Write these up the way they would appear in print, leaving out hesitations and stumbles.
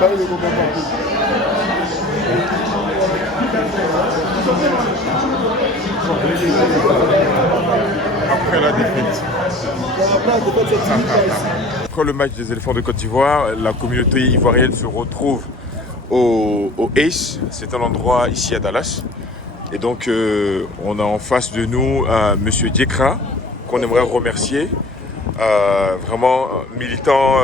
Après la défaite. Après le match des éléphants de Côte d'Ivoire, la communauté ivoirienne se retrouve au Ace. C'est un endroit ici à Dallas. Et donc, on a en face de nous Monsieur Diekra, qu'on aimerait remercier. Vraiment militant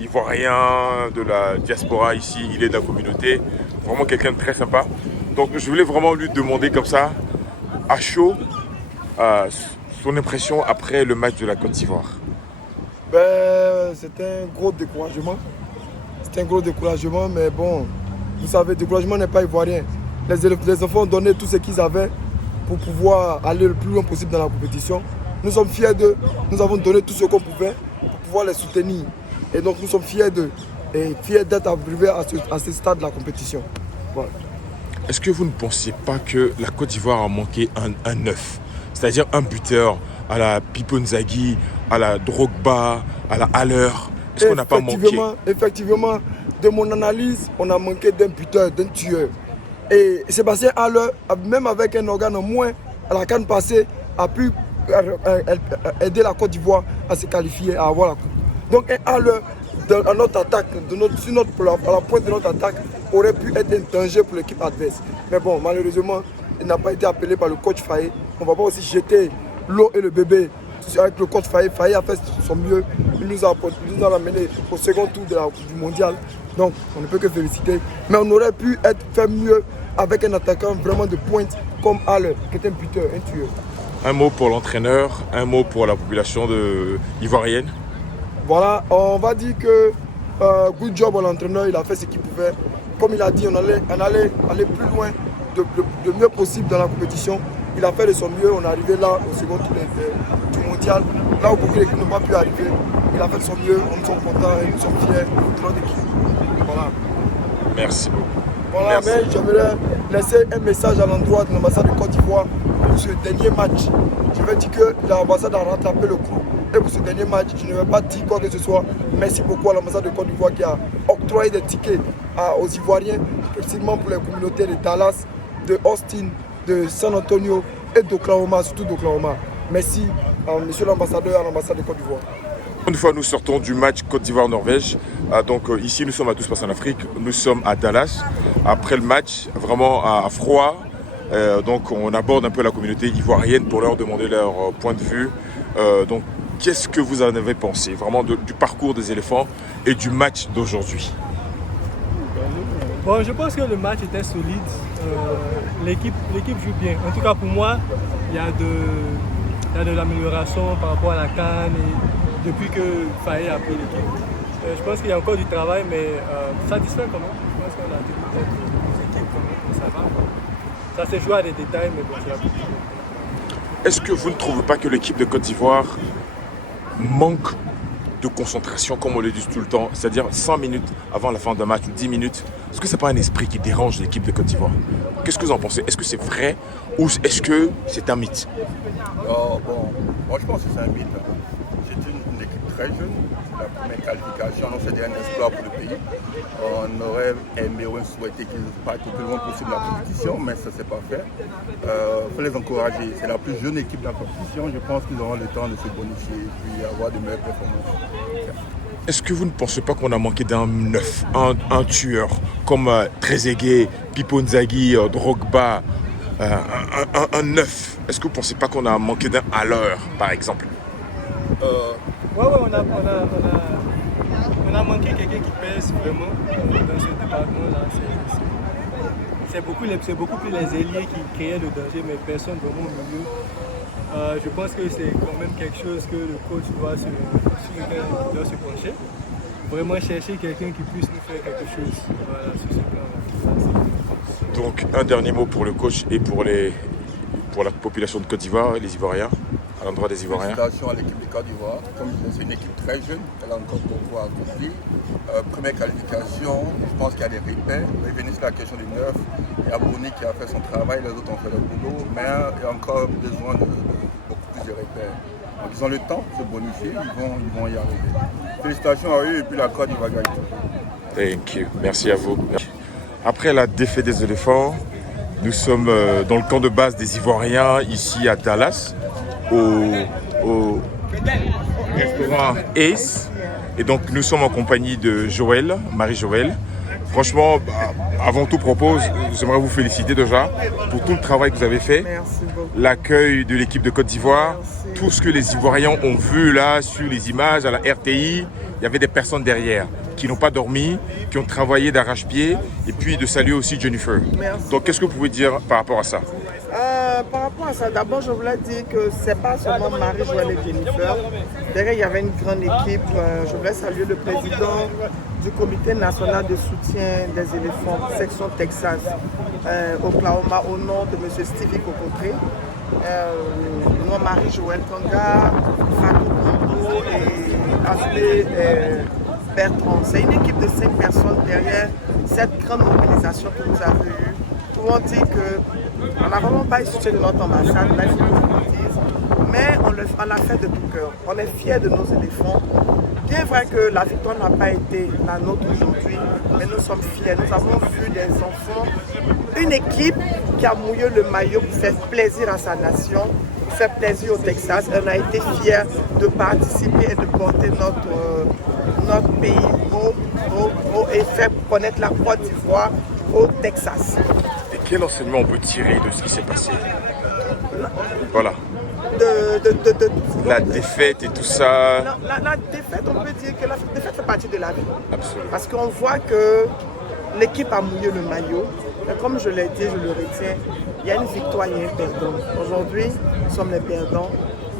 ivoirien de la diaspora ici, il est de la communauté. Vraiment quelqu'un de très sympa. Donc, je voulais vraiment lui demander comme ça, à chaud, son impression après le match de la Côte d'Ivoire. C'était un gros découragement. C'était un gros découragement, mais bon, vous savez, le découragement n'est pas ivoirien. Les enfants ont donné tout ce qu'ils avaient pour pouvoir aller le plus loin possible dans la compétition. Nous sommes fiers d'eux, nous avons donné tout ce qu'on pouvait pour pouvoir les soutenir. Et donc nous sommes fiers d'eux et fiers d'être arrivés à ce stade de la compétition. Voilà. Est-ce que vous ne pensez pas que la Côte d'Ivoire a manqué un neuf, c'est-à-dire un buteur à la Pipo Nzaghi, à la Drogba, à la Haller? Est-ce qu'on n'a pas manqué? Effectivement, de mon analyse, on a manqué d'un buteur, d'un tueur. Et Sébastien Haller, même avec un organe en moins, à la CAN passée, a pu aider la Côte d'Ivoire à se qualifier, à avoir la coupe. Donc un Haller, à notre attaque, à la pointe de notre attaque, aurait pu être un danger pour l'équipe adverse. Mais bon, malheureusement, il n'a pas été appelé par le coach Faye. On ne va pas aussi jeter l'eau et le bébé avec le coach Faye. Faye a fait son mieux. Il nous a amené au second tour du mondial. Donc, on ne peut que féliciter. Mais on aurait pu faire mieux avec un attaquant vraiment de pointe comme Haller, qui est un buteur, un tueur. Un mot pour l'entraîneur, un mot pour la population ivoirienne. Voilà, on va dire que good job à l'entraîneur, il a fait ce qu'il pouvait. Comme il a dit, on allait aller plus loin, de mieux possible dans la compétition. Il a fait de son mieux, on est arrivé là au second tour du mondial. Là où beaucoup d'équipes n'ont pas pu arriver, il a fait de son mieux, nous sommes contents et nous sommes fiers de notre équipe. Voilà. Merci beaucoup. Voilà, merci. Mais j'aimerais laisser un message à l'endroit de l'ambassade de Côte d'Ivoire pour ce dernier match. Je vais dire que l'ambassade a rattrapé le coup. Et pour ce dernier match, je ne vais pas dire quoi que ce soit. Merci beaucoup à l'ambassade de Côte d'Ivoire qui a octroyé des tickets aux Ivoiriens, spécifiquement pour les communautés de Dallas, de Austin, de San Antonio et d'Oklahoma, surtout d'Oklahoma. Merci à monsieur l'ambassadeur, à l'ambassade de Côte d'Ivoire. Une fois nous sortons du match Côte d'Ivoire-Norvège, donc ici nous sommes à Tous Pass en Afrique, nous sommes à Dallas. Après le match, vraiment à froid, donc on aborde un peu la communauté ivoirienne pour leur demander leur point de vue. Donc qu'est-ce que vous en avez pensé vraiment du parcours des éléphants et du match d'aujourd'hui? Bon, je pense que le match était solide. L'équipe joue bien. En tout cas pour moi, il y a de l'amélioration par rapport à la CAN et depuis que Faye a pris l'équipe. Je pense qu'il y a encore du travail, mais satisfait quand même. Je pense qu'on a des équipes quand même, ça va. Ça s'est joué à des détails, mais bon, c'est la plus. Est-ce que vous ne trouvez pas que l'équipe de Côte d'Ivoire manque de concentration, comme on le dit tout le temps, c'est-à-dire 100 minutes avant la fin d'un match, 10 minutes? Est-ce que ce n'est pas un esprit qui dérange l'équipe de Côte d'Ivoire? Qu'est-ce que vous en pensez? Est-ce que c'est vrai ou est-ce que c'est un mythe? Moi je pense que c'est un mythe. C'est une équipe très jeune, c'est la première qualification, donc c'est un exploit pour le pays. On aurait aimé ou souhaité qu'ils partent le plus loin possible de la compétition, mais ça ne s'est pas fait. Il faut les encourager. C'est la plus jeune équipe de la compétition. Je pense qu'ils auront le temps de se bonifier et puis avoir de meilleures performances. Est-ce que vous ne pensez pas qu'on a manqué d'un neuf, un tueur, comme Trezeguet, Pipo Nzaghi, Drogba, un neuf? Est-ce que vous ne pensez pas qu'on a manqué d'un Haller, par exemple? Ouais, on a manqué quelqu'un qui pèse vraiment dans ce département-là. C'est beaucoup plus les ailiers qui créaient le danger, mais personne vraiment au milieu. Je pense que c'est quand même quelque chose que le coach doit se pencher. Vraiment chercher quelqu'un qui puisse nous faire quelque chose sur ce plan-là. Donc un dernier mot pour le coach et pour la population de Côte d'Ivoire, les Ivoiriens, à l'endroit des Ivoiriens. Félicitations à l'équipe de Côte d'Ivoire. Comme je disais, c'est une équipe très jeune, elle a encore beaucoup à accomplir. Première qualification, je pense qu'il y a des repères. Revenir sur la question du neuf, il y a Boni qui a fait son travail, les autres ont fait leur boulot, mais il y a encore besoin de beaucoup plus de repères. Donc ils ont le temps de se bonifier, ils vont y arriver. Félicitations à eux et puis la Côte d'Ivoire gagne toujours. Thank you. Merci à vous. Après la défaite des éléphants, nous sommes dans le camp de base des Ivoiriens ici à Dallas, au restaurant Ace. Et donc nous sommes en compagnie de Joël, Marie-Joël. Franchement, avant tout propos, j'aimerais vous féliciter déjà pour tout le travail que vous avez fait. Merci beaucoup. L'accueil de l'équipe de Côte d'Ivoire, tout ce que les Ivoiriens ont vu là sur les images à la RTI, il y avait des personnes derrière qui n'ont pas dormi, qui ont travaillé d'arrache-pied, et puis de saluer aussi Jennifer. Merci. Donc qu'est-ce que vous pouvez dire par rapport à ça? Par rapport à ça, d'abord je voulais dire que c'est pas seulement Marie-Joël et Jennifer. Derrière il y avait une grande équipe. Je voulais saluer le président du comité national de soutien des éléphants, section Texas, Oklahoma, au nom de M. Stevie Cocotré. Moi, Marie-Joël Kanga, Fatou Kondo et Asley Bertrand. C'est une équipe de 5 personnes derrière cette grande mobilisation que vous avez eue. Tout le monde dit qu'on n'a vraiment pas eu soutien de notre ambassade, là, il faut que je le dise, mais on l'a fait de tout cœur. On est fiers de nos éléphants. Bien vrai que la victoire n'a pas été la nôtre aujourd'hui, mais nous sommes fiers. Nous avons vu des enfants, une équipe qui a mouillé le maillot pour faire plaisir à sa nation, pour faire plaisir au Texas. On a été fiers de participer et de porter notre pays haut et faire connaître la Côte d'Ivoire au Texas. Et quel enseignement on peut tirer de ce qui s'est passé? Voilà. La défaite et tout ça. La défaite, on peut dire que la défaite fait partie de la vie. Absolument. Parce qu'on voit que l'équipe a mouillé le maillot. Et comme je l'ai dit, je le retiens, il y a une victoire et un perdant. Aujourd'hui, nous sommes les perdants.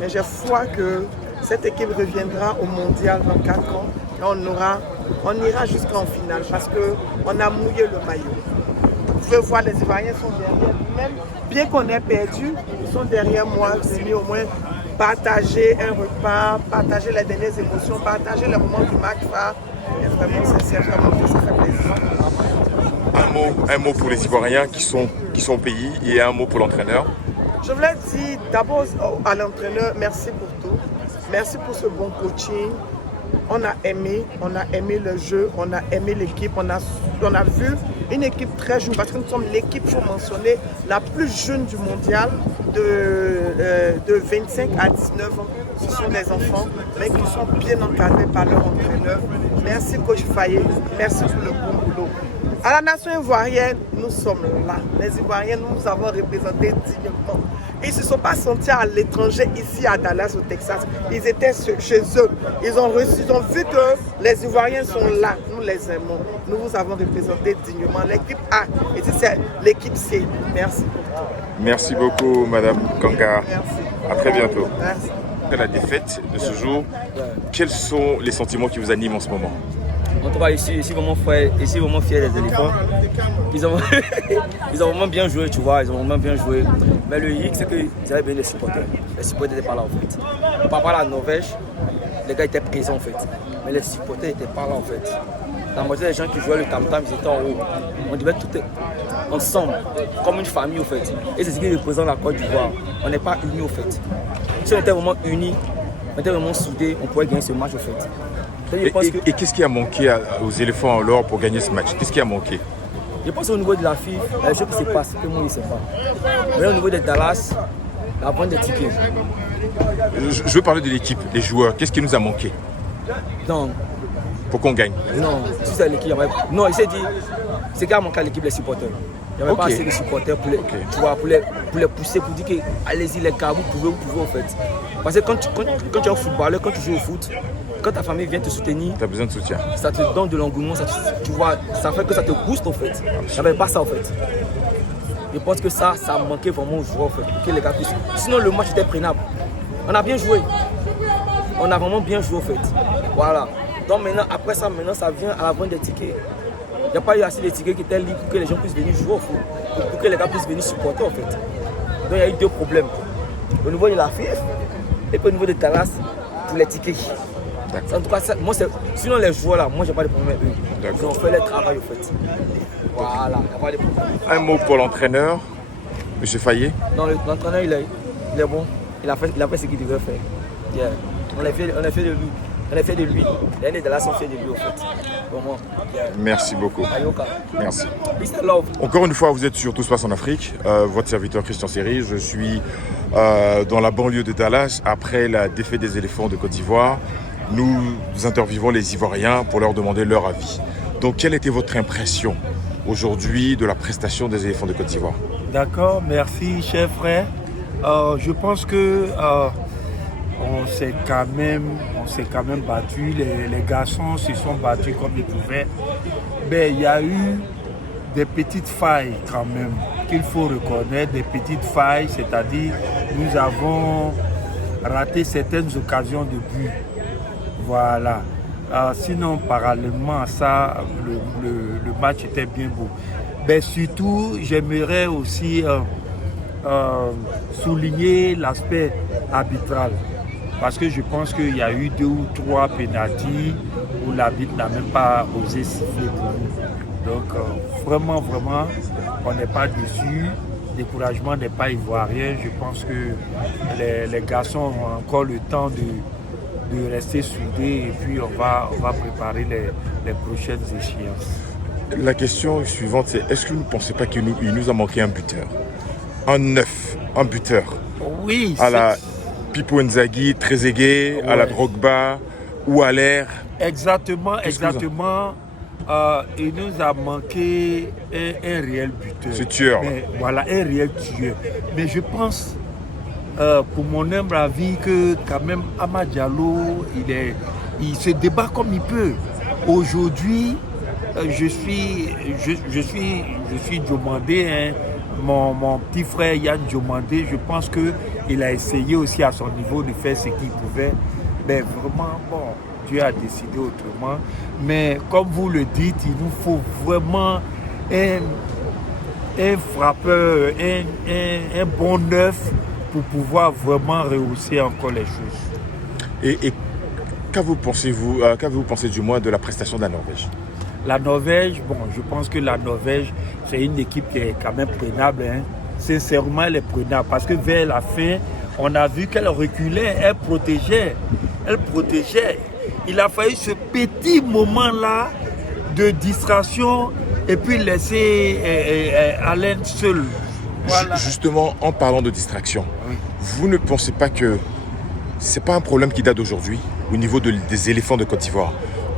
Mais j'ai foi que cette équipe reviendra au mondial dans 4 ans. Et on ira jusqu'en finale parce qu'on a mouillé le maillot. Vous pouvez voir, les Ivoiriens sont derrière. Même bien qu'on ait perdu, ils sont derrière moi, venus au moins partager un repas, partager les dernières émotions, partager les moments du match. Et vraiment, c'est vraiment que ça fait plaisir. Un mot pour les Ivoiriens qui sont au pays et un mot pour l'entraîneur. Je voulais dire d'abord à l'entraîneur, merci pour tout. Merci pour ce bon coaching. On a aimé le jeu, on a aimé l'équipe, on a vu une équipe très jeune, parce que nous sommes l'équipe, il faut mentionner, la plus jeune du mondial, de 25 à 19 ans. Ce sont des enfants, mais qui sont bien encadrés par leur entraîneur. Merci coach Fayet, merci pour le bon boulot. À la nation ivoirienne, nous sommes là. Les Ivoiriens, nous avons représenté dignement. Ils ne se sont pas sentis à l'étranger, ici à Dallas, au Texas. Ils étaient chez eux. Ils ont vu que les Ivoiriens sont là. Nous les aimons. Nous vous avons représenté dignement. L'équipe A, et c'est l'équipe C. Merci pour tout. Merci beaucoup, Madame Kanga. Merci. À très bientôt. Merci. Après la défaite de ce jour, quels sont les sentiments qui vous animent en ce moment? En tout cas, ici vraiment fier des éléphants. Ils ont vraiment bien joué, tu vois, ils ont vraiment bien joué. Mais le hic, c'est qu'ils avaient bien les supporters. Les supporters n'étaient pas là en fait. Par rapport à la Norvège, les gars étaient présents en fait. Mais les supporters n'étaient pas là en fait. La moitié des gens qui jouaient le tam-tam, ils étaient en haut. On devait tout être ensemble, comme une famille en fait. Et c'est ce qui représente la Côte d'Ivoire. On n'est pas unis en fait. Si on était vraiment unis, on était vraiment soudés, on pourrait gagner ce match en fait. Et qu'est-ce qui a manqué aux éléphants en l'or pour gagner ce match? Qu'est-ce qui a manqué? Je pense au niveau de la FIF, il y a des choses qui se passent que moi je ne sais pas. Mais au niveau de Dallas, la vente des tickets. Je veux parler de l'équipe, des joueurs. Qu'est-ce qui nous a manqué Non, pour qu'on gagne? non, si c'est l'équipe, non, il s'est dit, c'est qu'il a manqué à l'équipe les supporters. Il n'y avait pas assez de supporters pour les pousser, pour dire que allez-y les gars, vous pouvez en fait. Parce que quand tu es un footballeur, quand tu joues au foot, quand ta famille vient te soutenir, Tu as besoin de soutien. ça te donne de l'engouement, tu vois, ça fait que ça te booste en fait. Il n'y avait pas ça en fait. Je pense que ça manquait vraiment aux joueurs en fait, pour que les gars puissent. Sinon le match était prenable. On a bien joué. On a vraiment bien joué en fait. Voilà. Donc maintenant, après ça, ça vient à la vente des tickets. Il n'y a pas eu assez de tickets qui étaient libres pour que les gens puissent venir jouer au foot, pour que les gars puissent venir supporter en fait. Donc il y a eu 2 problèmes. Au niveau de la FIF et puis au niveau de Dallas pour les tickets. En tout cas, moi, sinon les joueurs là, moi j'ai pas de problème avec eux. Ils ont fait leur travail en fait. Voilà, il n'y a pas de problème. Un mot pour l'entraîneur, M. Fayet. Non, l'entraîneur il est bon. Il a fait ce qu'il devait faire. Yeah. On est fiers de lui. On est fait de lui. Les Dallas sont faits de lui, en fait. Vraiment. Merci beaucoup. Ayoka. Merci. Peace and love. Encore une fois, vous êtes sur Tout se passe en Afrique. Votre serviteur Christian Séry. Je suis dans la banlieue de Dallas après la défaite des éléphants de Côte d'Ivoire. Nous interviewons les Ivoiriens pour leur demander leur avis. Donc, quelle était votre impression aujourd'hui de la prestation des éléphants de Côte d'Ivoire? D'accord, merci cher frère. Je pense que on s'est quand même battu. Les garçons se sont battus comme ils pouvaient. Mais il y a eu des petites failles quand même qu'il faut reconnaître, des petites failles, c'est-à-dire nous avons raté certaines occasions de but. Voilà. Sinon, parallèlement à ça, le match était bien beau. Mais surtout, j'aimerais aussi souligner l'aspect arbitral. Parce que je pense qu'il y a eu 2 ou 3 pénaltys où l'arbitre n'a même pas osé siffler pour nous. Donc, vraiment, on n'est pas déçus. Le découragement n'est pas ivoirien. Je pense que les garçons ont encore le temps de rester soudés et puis on va préparer les prochaines échéances. La question suivante, c'est est-ce que vous ne pensez pas qu'il nous a manqué un buteur? Un neuf, un buteur. Oui, à la Pipo Inzaghi, Trezeguet, à la Drogba ou à l'air. Exactement. Il nous a manqué un réel buteur. Ce tueur. Voilà, un réel tueur. Mais je pense, pour mon humble avis, que quand même Amad Diallo, il se débat comme il peut. Aujourd'hui, je suis Diomandé, hein. Mon petit frère Yann Diomandé, je pense qu'il a essayé aussi à son niveau de faire ce qu'il pouvait. Mais vraiment, bon, Dieu a décidé autrement. Mais comme vous le dites, il nous faut vraiment un frappeur, un bon neuf pour pouvoir vraiment rehausser encore les choses. Et qu'avez-vous pensé du moins de la prestation de la Norvège? La Norvège, bon, je pense que la Norvège, c'est une équipe qui est quand même prenable. Hein. Sincèrement, elle est prenable. Parce que vers la fin, on a vu qu'elle reculait, elle protégeait. Il a fallu ce petit moment-là de distraction et puis laisser Allen seul. Voilà. Justement, en parlant de distraction, oui. Vous ne pensez pas que c'est pas un problème qui date d'aujourd'hui au niveau des éléphants de Côte d'Ivoire?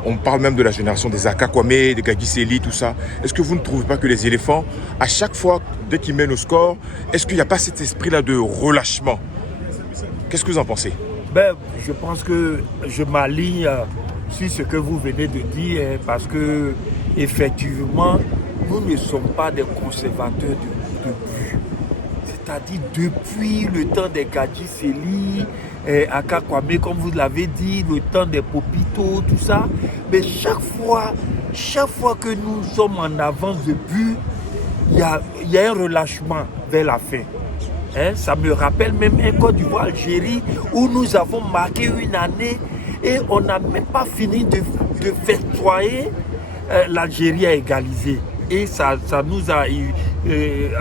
On parle même de la génération des Aka Kwame, des Gagui Seli, tout ça. Est-ce que vous ne trouvez pas que les éléphants, à chaque fois, dès qu'ils mènent au score, est-ce qu'il n'y a pas cet esprit-là de relâchement? Qu'est-ce que vous en pensez? Je pense que je m'aligne sur ce que vous venez de dire, parce que effectivement, nous ne sommes pas des conservateurs de but. C'est-à-dire depuis le temps des Gadji Seli, Aka Kwame, comme vous l'avez dit, le temps des Popito, tout ça. Mais chaque fois que nous sommes en avance de but, il y a un relâchement vers la fin. Ça me rappelle même un Côte d'Ivoire-Algérie où nous avons marqué une année et on n'a même pas fini de festoyer. L'Algérie a égalisé. Et ça nous a eu,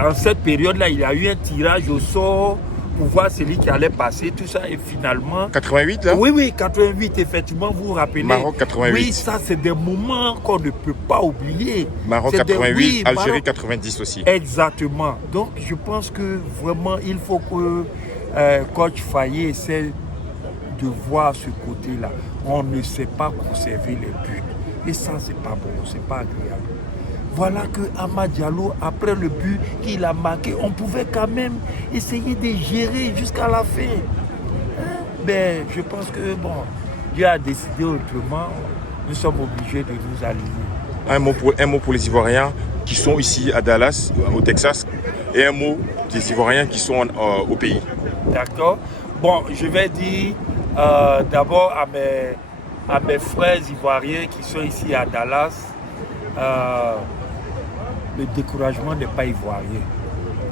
en cette période-là, il y a eu un tirage au sort pour voir celui qui allait passer, tout ça, et finalement... 88, là? Oui, 88, effectivement, vous vous rappelez. Maroc 88. Oui, ça, c'est des moments qu'on ne peut pas oublier. Maroc 88, Algérie Maroc... 90 aussi. Exactement. Donc, je pense que vraiment, il faut que coach Fayet essaie de voir ce côté-là. On ne sait pas conserver les buts. Et ça, c'est pas bon, c'est pas agréable. Voilà que Amad Diallo, après le but qu'il a marqué, on pouvait quand même essayer de gérer jusqu'à la fin. Mais je pense que, bon, Dieu a décidé autrement. Nous sommes obligés de nous aligner. Un mot pour les Ivoiriens qui sont ici à Dallas, au Texas, et un mot des Ivoiriens qui sont au pays. D'accord. Bon, je vais dire d'abord à mes frères ivoiriens qui sont ici à Dallas, le découragement n'est pas ivoirien.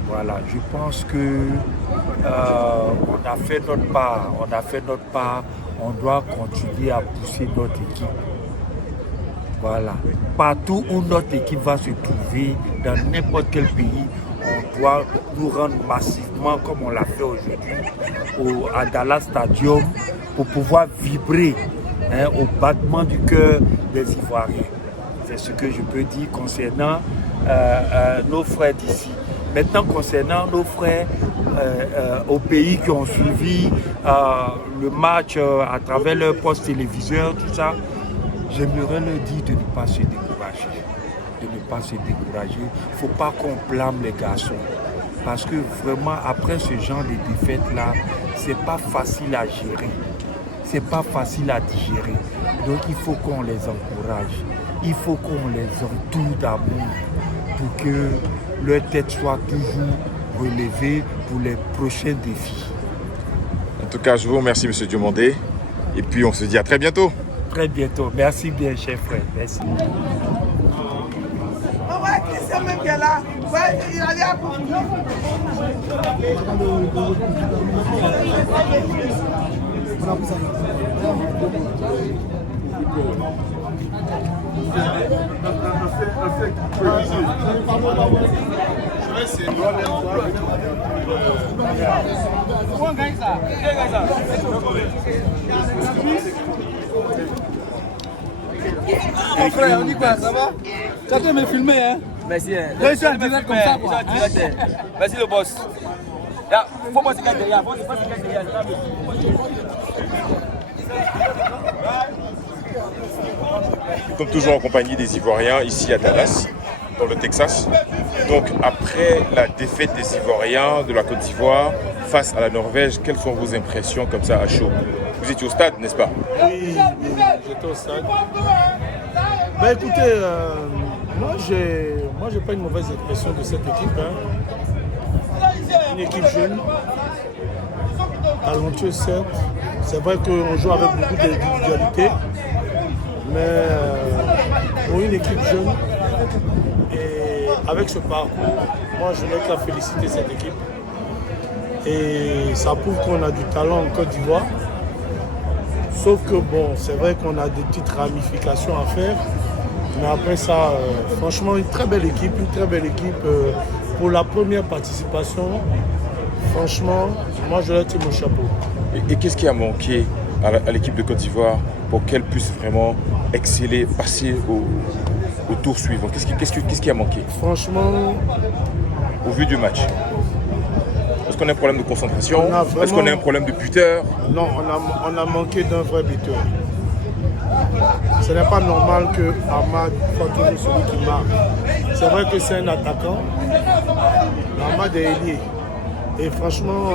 Voilà, je pense que on a fait notre part, on doit continuer à pousser notre équipe. Voilà, partout où notre équipe va se trouver, dans n'importe quel pays, on doit nous rendre massivement, comme on l'a fait aujourd'hui, à Dallas Stadium, pour pouvoir vibrer hein, au battement du cœur des Ivoiriens. C'est ce que je peux dire concernant nos frères d'ici. Maintenant, concernant nos frères au pays qui ont suivi le match à travers leur poste téléviseur, tout ça, j'aimerais leur dire de ne pas se décourager. De ne pas se décourager. Il ne faut pas qu'on blâme les garçons. Parce que vraiment, après ce genre de défaite-là, c'est pas facile à gérer. C'est pas facile à digérer. Donc il faut qu'on les encourage. Il faut qu'on les entoure d'amour pour que leur tête soit toujours relevée pour les prochains défis. En tout cas, je vous remercie, M. Diomandé. Et puis, on se dit à très bientôt. Très bientôt. Merci bien, cher frère. Merci. Christian même qui est là, il a dit à Mon frère, on dit quoi, ça va? Chacun me filmer, hein? Merci. Hein. Laissez un direct comme ça, quoi. Merci le boss. Faut pas se cacher derrière. Faut pas se cacher derrière. Nous sommes toujours en compagnie des Ivoiriens ici à Dallas, dans le Texas. Donc après la défaite des Ivoiriens de la Côte d'Ivoire face à la Norvège, quelles sont vos impressions comme ça à chaud? Vous étiez au stade, n'est-ce pas? Oui, j'étais au stade. Ben écoutez, moi j'ai pas une mauvaise impression de cette équipe. Hein. Une équipe jeune, talentueuse certes. C'est vrai qu'on joue avec beaucoup d'individualité, mais pour une équipe jeune et avec ce parcours, moi je n'ai qu'à féliciter cette équipe. Et ça prouve qu'on a du talent en Côte d'Ivoire. Sauf que bon, c'est vrai qu'on a des petites ramifications à faire. Mais après ça, franchement, une très belle équipe pour la première participation. Franchement, moi je leur tire mon chapeau. Et qu'est-ce qui a manqué à l'équipe de Côte d'Ivoire pour qu'elle puisse vraiment exceller, passer au tour suivant? Qu'est-ce qui a manqué? Franchement, au vu du match, est-ce qu'on a un problème de concentration? Vraiment... Est-ce qu'on a un problème de buteur? Non, on a manqué d'un vrai buteur. Ce n'est pas normal que Ahmad soit toujours celui qui marque. C'est vrai que c'est un attaquant, mais Ahmad est ailier. Et franchement,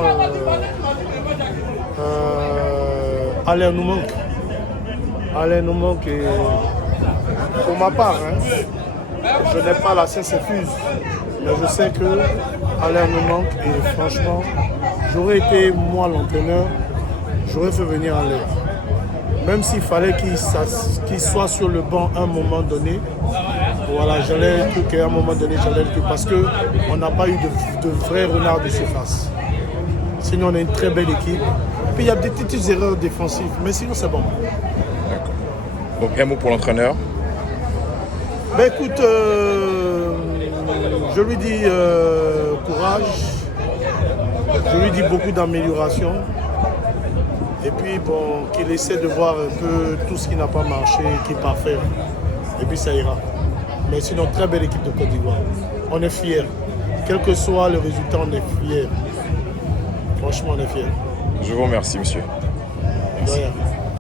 Alain nous manque. Alain nous manque. Et pour ma part, hein, je n'ai pas la cesse-fuse. Mais je sais que Alain nous manque. Et franchement, j'aurais été moi l'entraîneur, j'aurais fait venir Alain. Même s'il fallait qu'il soit sur le banc à un moment donné, voilà, j'allais le truc, à un moment donné, j'allais le truc, parce qu'on n'a pas eu de vrais renards de surface. Sinon, on a une très belle équipe. Puis il y a des petites erreurs défensives, mais sinon, c'est bon. D'accord. Donc, un mot pour l'entraîneur? Ben écoute, je lui dis courage, je lui dis beaucoup d'amélioration. Et puis bon, qu'il essaie de voir un peu tout ce qui n'a pas marché, qu'il part faire. Et puis ça ira. Mais sinon, très belle équipe de Côte d'Ivoire. On est fiers. Quel que soit le résultat, on est fiers. Franchement, on est fiers. Je vous remercie, monsieur. Merci. De rien.